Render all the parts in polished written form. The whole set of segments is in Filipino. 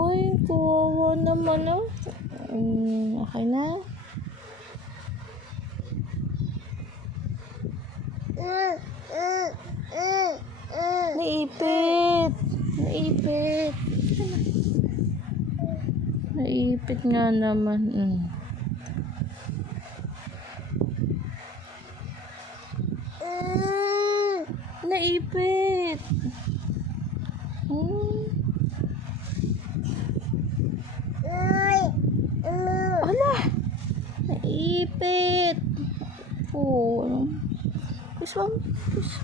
Uy, kawawa naman, oh. Okay na? Naipit. Naipit. Naipit nga naman. Naipit. Ala! Naipit. Oh. This one. This.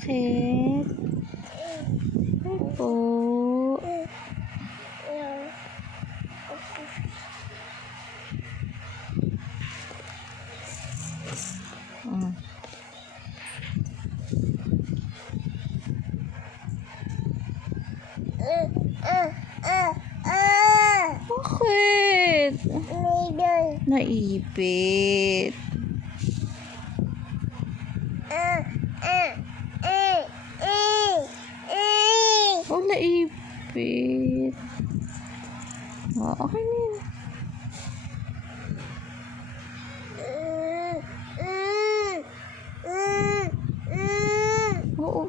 Bakit? Opo. Bakit? Naipit. Oh, naipit. Oh, okay na yun. Oo.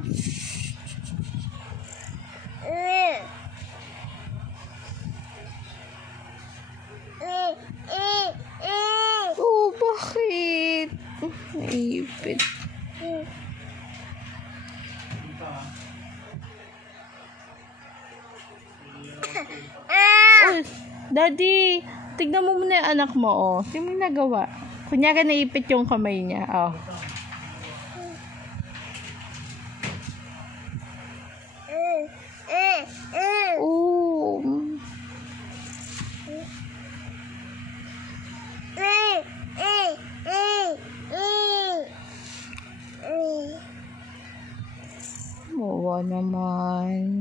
Oh, bakit? Naipit. Uy, Daddy, tignan mo muna yung anak mo, oh. Tignan mo yung nagawa. Kunyari naipit yung kamay niya, oh. Oh. Mawa naman.